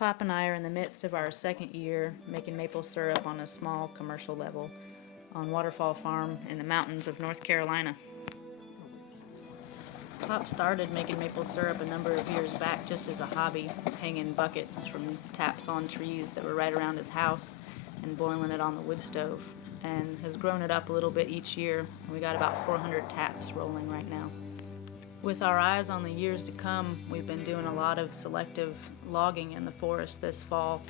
Pop and I are in the midst of our second year making maple syrup on a small commercial level on Waterfall Farm in the mountains of North Carolina. Pop started making maple syrup a number of years back just as a hobby, hanging buckets from taps on trees that were right around his house and boiling it on the wood stove, and has grown it up a little bit each year. We got about 400 taps rolling right now. With our eyes on the years to come, we've been doing a lot of selective logging in the forest this fall,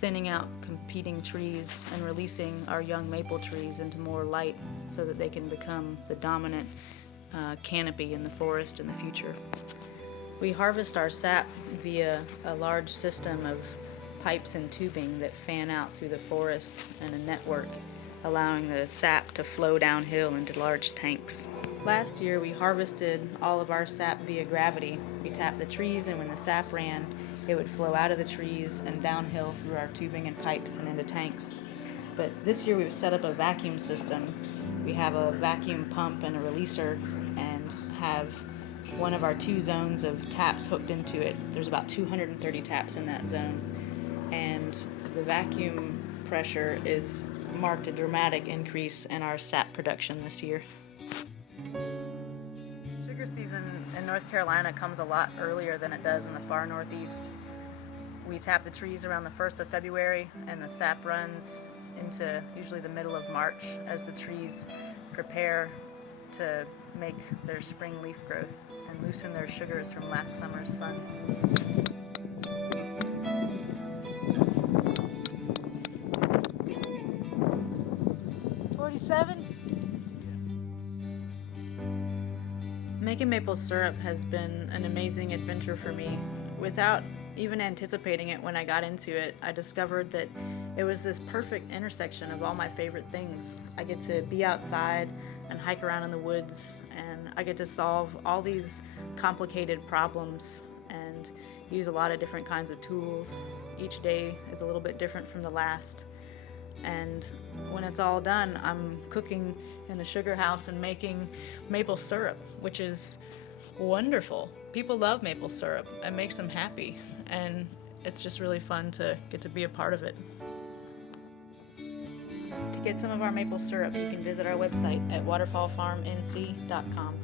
thinning out competing trees and releasing our young maple trees into more light so that they can become the dominant canopy in the forest in the future. We harvest our sap via a large system of pipes and tubing that fan out through the forest in a network, allowing the sap to flow downhill into large tanks. Last year we harvested all of our sap via gravity. We tapped the trees, and when the sap ran, it would flow out of the trees and downhill through our tubing and pipes and into tanks. But this year we've set up a vacuum system. We have a vacuum pump and a releaser, and have one of our 2 zones of taps hooked into it. There's about 230 taps in that zone, and the vacuum pressure is marked a dramatic increase in our sap production this year. Sugar season in North Carolina comes a lot earlier than it does in the far northeast. We tap the trees around the 1st of February, and the sap runs into usually the middle of March as the trees prepare to make their spring leaf growth and loosen their sugars from last summer's sun. Making maple syrup has been an amazing adventure for me. Without even anticipating it when I got into it, I discovered that it was this perfect intersection of all my favorite things. I get to be outside and hike around in the woods, and I get to solve all these complicated problems and use a lot of different kinds of tools. Each day is a little bit different from the last. And when it's all done, I'm cooking in the sugar house and making maple syrup, which is wonderful. People love maple syrup. It makes them happy, and it's just really fun to get to be a part of it. To get some of our maple syrup, you can visit our website at waterfallfarmnc.com.